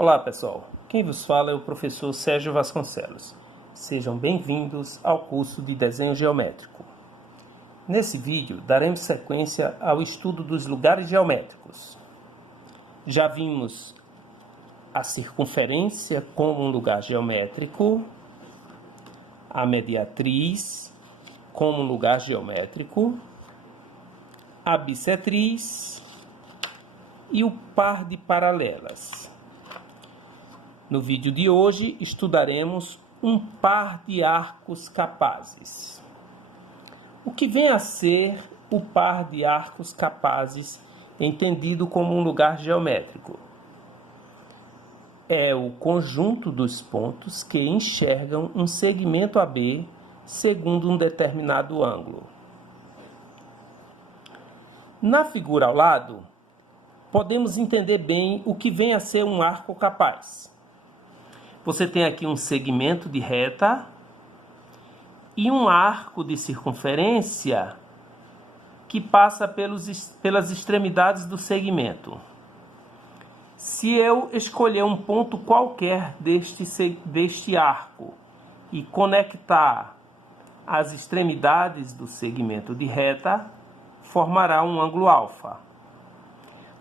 Olá pessoal, quem vos fala é o professor Sérgio Vasconcelos. Sejam bem-vindos ao curso de Desenho Geométrico. Nesse vídeo daremos sequência ao estudo dos lugares geométricos. Já vimos a circunferência como um lugar geométrico, a mediatriz como um lugar geométrico, a bissetriz e o par de paralelas. No vídeo de hoje estudaremos um par de arcos capazes. O que vem a ser o par de arcos capazes, entendido como um lugar geométrico? É o conjunto dos pontos que enxergam um segmento AB segundo um determinado ângulo. Na figura ao lado, podemos entender bem o que vem a ser um arco capaz. Você tem aqui um segmento de reta e um arco de circunferência que passa pelas extremidades do segmento. Se eu escolher um ponto qualquer deste arco e conectar as extremidades do segmento de reta, formará um ângulo alfa.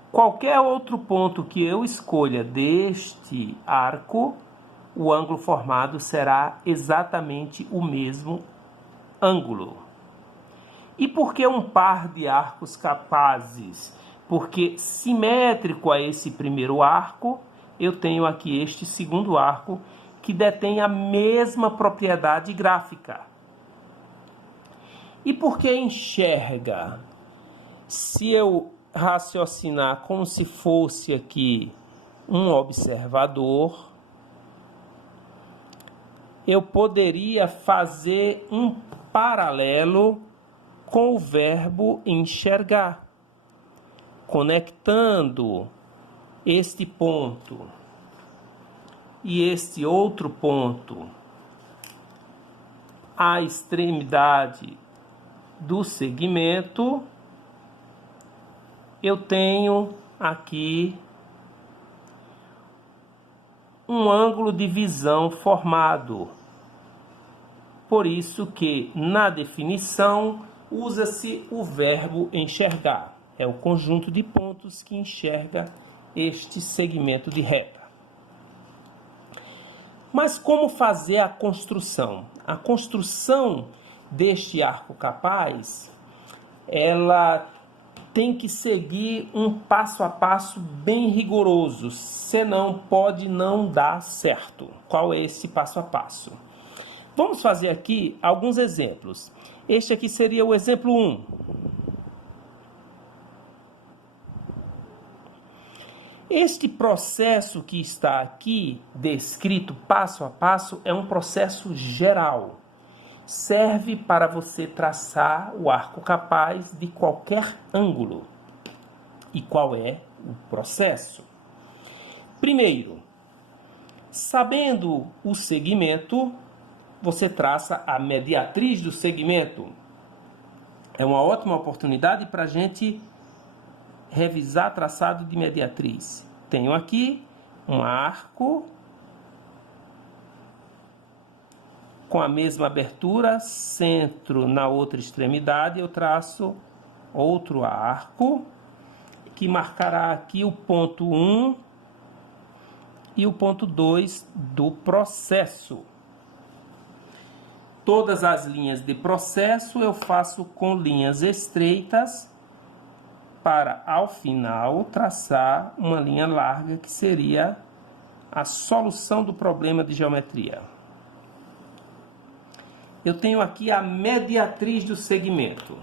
Qualquer outro ponto que eu escolha deste arco, o ângulo formado será exatamente o mesmo ângulo. E por que um par de arcos capazes? Porque simétrico a esse primeiro arco, eu tenho aqui este segundo arco que detém a mesma propriedade gráfica. E por que enxerga? Se eu raciocinar como se fosse aqui um observador, eu poderia fazer um paralelo com o verbo enxergar, conectando este ponto e este outro ponto à extremidade do segmento. Eu tenho aqui um ângulo de visão formado. Por isso que na definição usa-se o verbo enxergar. É o conjunto de pontos que enxerga este segmento de reta. Mas como fazer a construção? A construção deste arco capaz, ela tem que seguir um passo a passo bem rigoroso, senão pode não dar certo. Qual é esse passo a passo? Vamos fazer aqui alguns exemplos. Este aqui seria o exemplo 1. Este processo que está aqui descrito passo a passo é um processo geral. Serve para você traçar o arco capaz de qualquer ângulo. E qual é o processo? Primeiro, sabendo o segmento, você traça a mediatriz do segmento. É uma ótima oportunidade para a gente revisar traçado de mediatriz. Tenho aqui um arco com a mesma abertura, centro na outra extremidade, eu traço outro arco que marcará aqui o ponto 1 e o ponto 2 do processo. Todas as linhas de processo eu faço com linhas estreitas para, ao final, traçar uma linha larga que seria a solução do problema de geometria. Eu tenho aqui a mediatriz do segmento.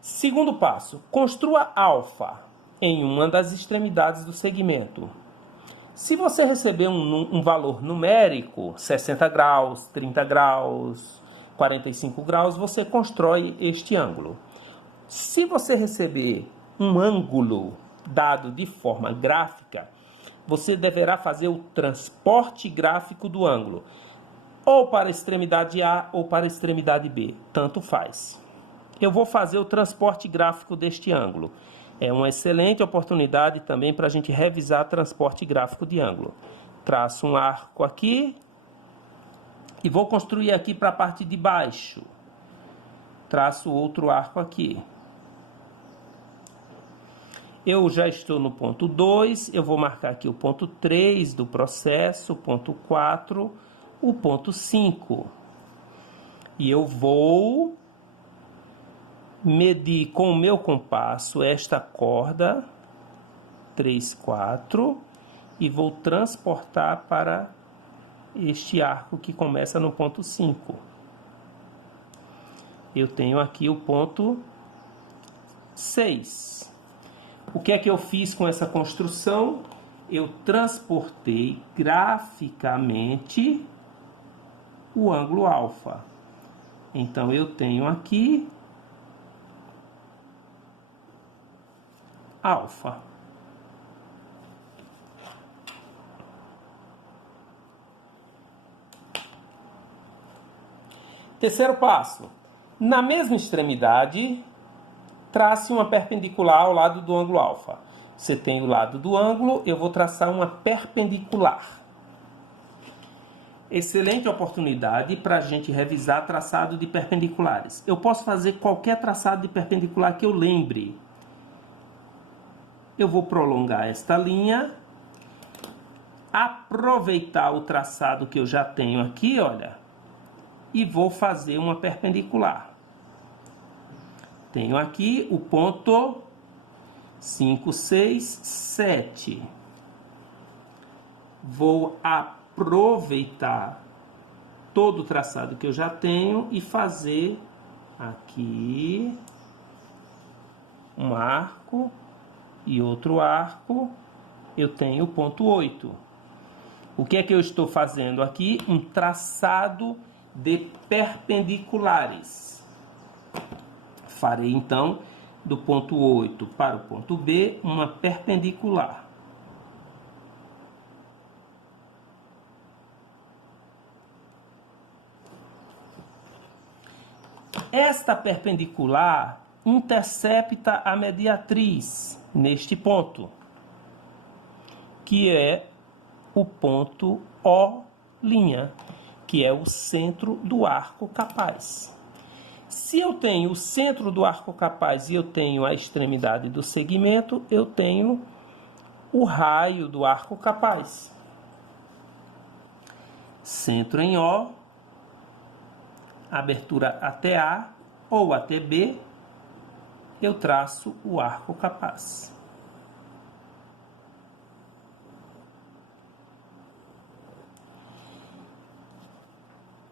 Segundo passo, construa alfa em uma das extremidades do segmento. Se você receber um valor numérico, 60 graus, 30 graus, 45 graus, você constrói este ângulo. Se você receber um ângulo dado de forma gráfica, você deverá fazer o transporte gráfico do ângulo, ou para a extremidade A ou para a extremidade B, tanto faz. Eu vou fazer o transporte gráfico deste ângulo. É uma excelente oportunidade também para a gente revisar transporte gráfico de ângulo. Traço um arco aqui e vou construir aqui para a parte de baixo. Traço outro arco aqui. Eu já estou no ponto 2, eu vou marcar aqui o ponto 3 do processo, o ponto 4, o ponto 5. E eu vou medir com o meu compasso esta corda, 3, 4, e vou transportar para este arco que começa no ponto 5. Eu tenho aqui o ponto 6. O que é que eu fiz com essa construção? Eu transportei graficamente o ângulo alfa. Então, eu tenho aqui alfa. Terceiro passo. Na mesma extremidade, trace uma perpendicular ao lado do ângulo alfa. Você tem o lado do ângulo, eu vou traçar uma perpendicular. Excelente oportunidade para a gente revisar traçado de perpendiculares. Eu posso fazer qualquer traçado de perpendicular que eu lembre. Eu vou prolongar esta linha, aproveitar o traçado que eu já tenho aqui, olha, e vou fazer uma perpendicular. Tenho aqui o ponto 5, 6, 7. Vou aproveitar todo o traçado que eu já tenho e fazer aqui um arco e outro arco. Eu tenho o ponto 8. O que é que eu estou fazendo aqui? Um traçado de perpendiculares. Farei, então, do ponto 8 para o ponto B, uma perpendicular. Esta perpendicular intercepta a mediatriz neste ponto, que é o ponto O', que é o centro do arco capaz. Se eu tenho o centro do arco capaz e eu tenho a extremidade do segmento, eu tenho o raio do arco capaz. Centro em O, abertura até A ou até B, eu traço o arco capaz.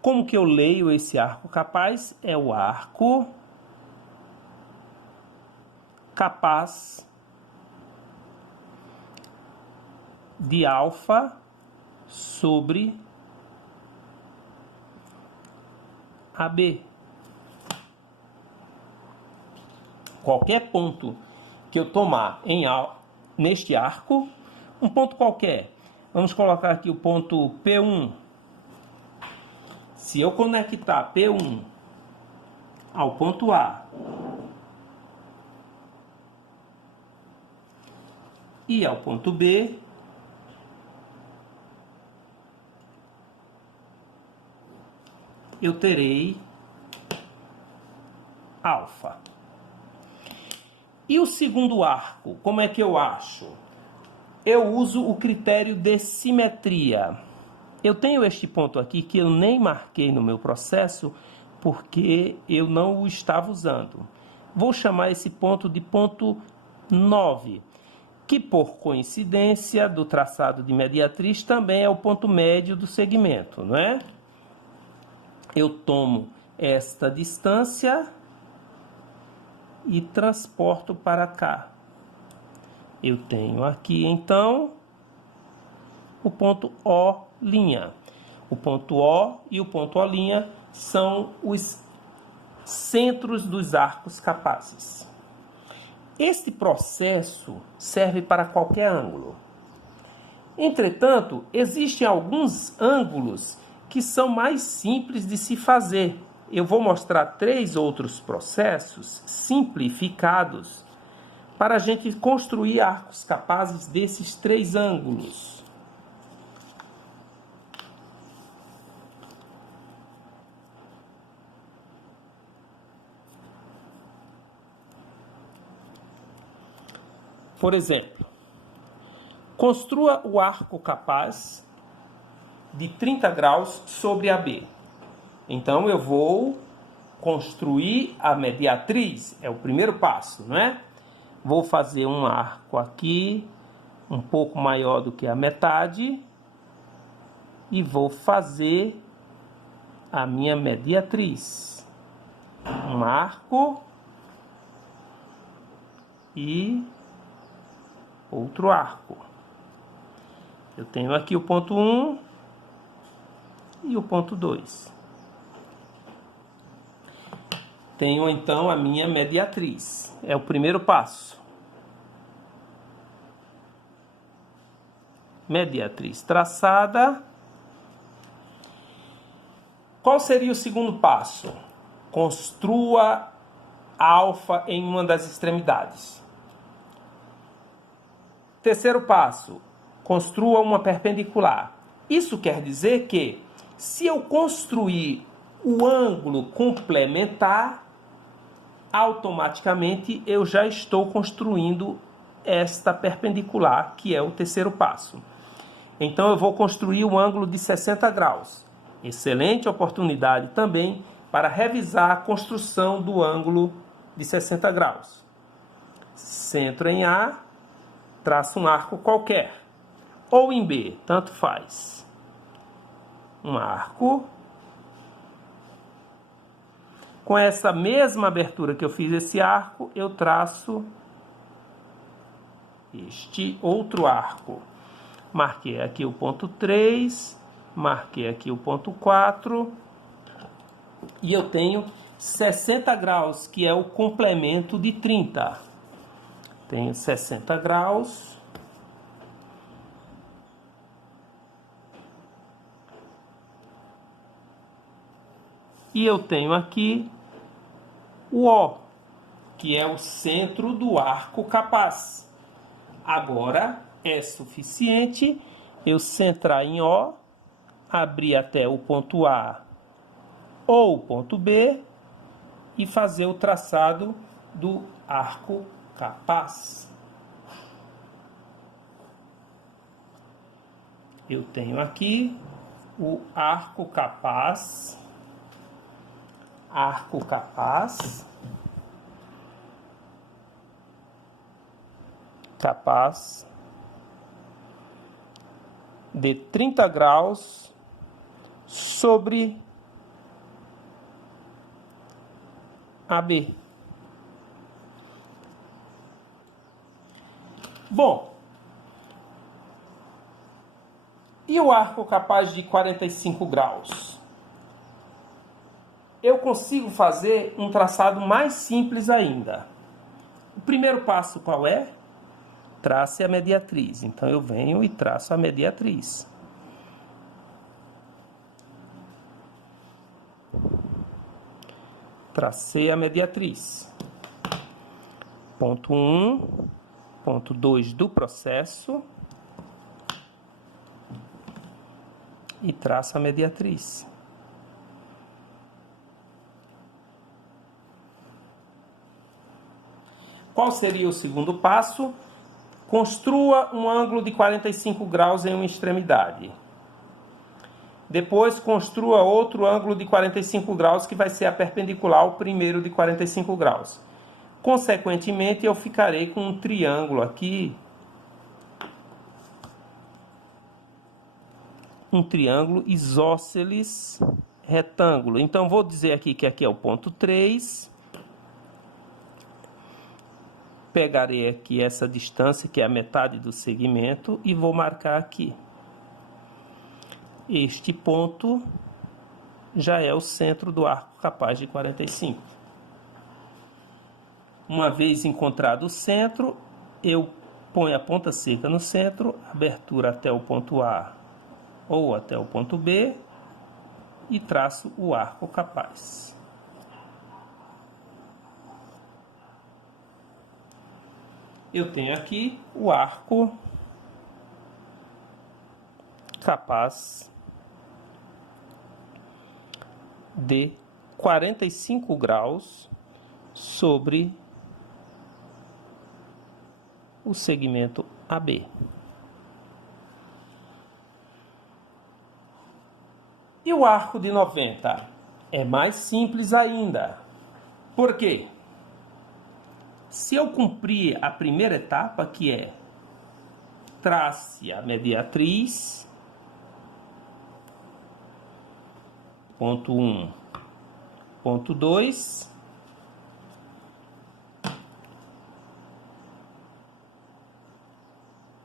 Como que eu leio esse arco capaz? É o arco capaz de alfa sobre AB. Qualquer ponto que eu tomar neste arco, um ponto qualquer, vamos colocar aqui o ponto P1. Se eu conectar P1 ao ponto A e ao ponto B, eu terei alfa. E o segundo arco, como é que eu acho? Eu uso o critério de simetria. Eu tenho este ponto aqui que eu nem marquei no meu processo porque eu não o estava usando. Vou chamar esse ponto de ponto 9, que por coincidência do traçado de mediatriz também é o ponto médio do segmento, não é? Eu tomo esta distância e transporto para cá. Eu tenho aqui então o ponto O'. O ponto O e o ponto O' são os centros dos arcos capazes. Este processo serve para qualquer ângulo. Entretanto, existem alguns ângulos que são mais simples de se fazer. Eu vou mostrar 3 outros processos simplificados para a gente construir arcos capazes desses três ângulos. Por exemplo, construa o arco capaz de 30 graus sobre AB. Então, eu vou construir a mediatriz, é o primeiro passo, não é? Vou fazer um arco aqui, um pouco maior do que a metade, e vou fazer a minha mediatriz. Um arco e outro arco. Eu tenho aqui o ponto 1 e o ponto 2. Tenho então a minha mediatriz. É o primeiro passo. Mediatriz traçada. Qual seria o segundo passo? Construa alfa em uma das extremidades. Terceiro passo, construa uma perpendicular. Isso quer dizer que, se eu construir o ângulo complementar, automaticamente eu já estou construindo esta perpendicular, que é o terceiro passo. Então eu vou construir o ângulo de 60 graus. Excelente oportunidade também para revisar a construção do ângulo de 60 graus. Centro em A, traço um arco qualquer, ou em B, tanto faz. Um arco. Com essa mesma abertura que eu fiz esse arco, eu traço este outro arco. Marquei aqui o ponto 3, marquei aqui o ponto 4, e eu tenho 60 graus, que é o complemento de 30. Tenho 60 graus. E eu tenho aqui o O, que é o centro do arco capaz. Agora é suficiente eu centrar em O, abrir até o ponto A ou o ponto B e fazer o traçado do arco capaz. Eu tenho aqui o arco capaz, capaz de 30 graus sobre AB. Bom, e o arco capaz de 45 graus? Eu consigo fazer um traçado mais simples ainda. O primeiro passo qual é? Trace a mediatriz. Então eu venho e traço a mediatriz. Tracei a mediatriz. Ponto 1, ponto 2 do processo. E traço a mediatriz. Qual seria o segundo passo? Construa um ângulo de 45 graus em uma extremidade. Depois construa outro ângulo de 45 graus que vai ser a perpendicular ao primeiro de 45 graus. Consequentemente, eu ficarei com um triângulo aqui. Um triângulo isósceles retângulo. Então, vou dizer aqui que aqui é o ponto 3. Pegarei aqui essa distância, que é a metade do segmento, e vou marcar aqui. Este ponto já é o centro do arco capaz de 45. Uma vez encontrado o centro, eu ponho a ponta seca no centro, abertura até o ponto A ou até o ponto B, e traço o arco capaz. eu tenho aqui o arco capaz de 45 graus sobre o segmento AB. E o arco de 90? É mais simples ainda. Por quê? Se eu cumprir a primeira etapa, que é trace a mediatriz, ponto 1, ponto 2,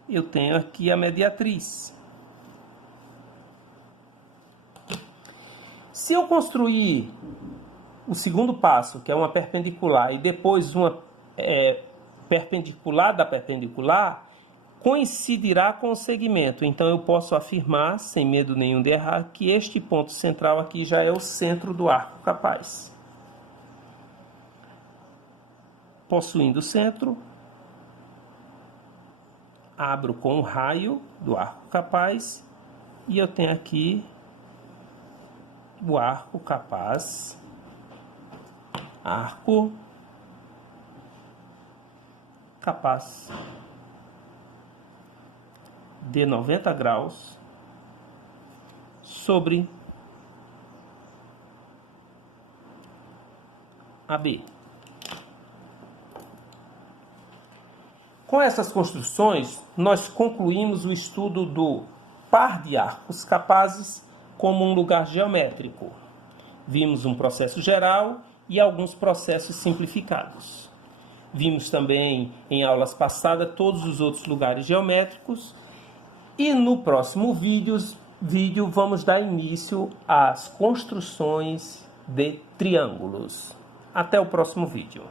eu tenho aqui a mediatriz. Se eu construir o segundo passo, que é uma perpendicular, e depois uma perpendicular da perpendicular, coincidirá com o segmento. Então eu posso afirmar, sem medo nenhum de errar, que este ponto central aqui já é o centro do arco capaz. Possuindo o centro, abro com o raio do arco capaz e eu tenho aqui o arco capaz, arco capaz de 90 graus sobre AB. Com essas construções, nós concluímos o estudo do par de arcos capazes como um lugar geométrico. Vimos um processo geral e alguns processos simplificados. Vimos também, em aulas passadas, todos os outros lugares geométricos. E no próximo vídeo vamos dar início às construções de triângulos. Até o próximo vídeo.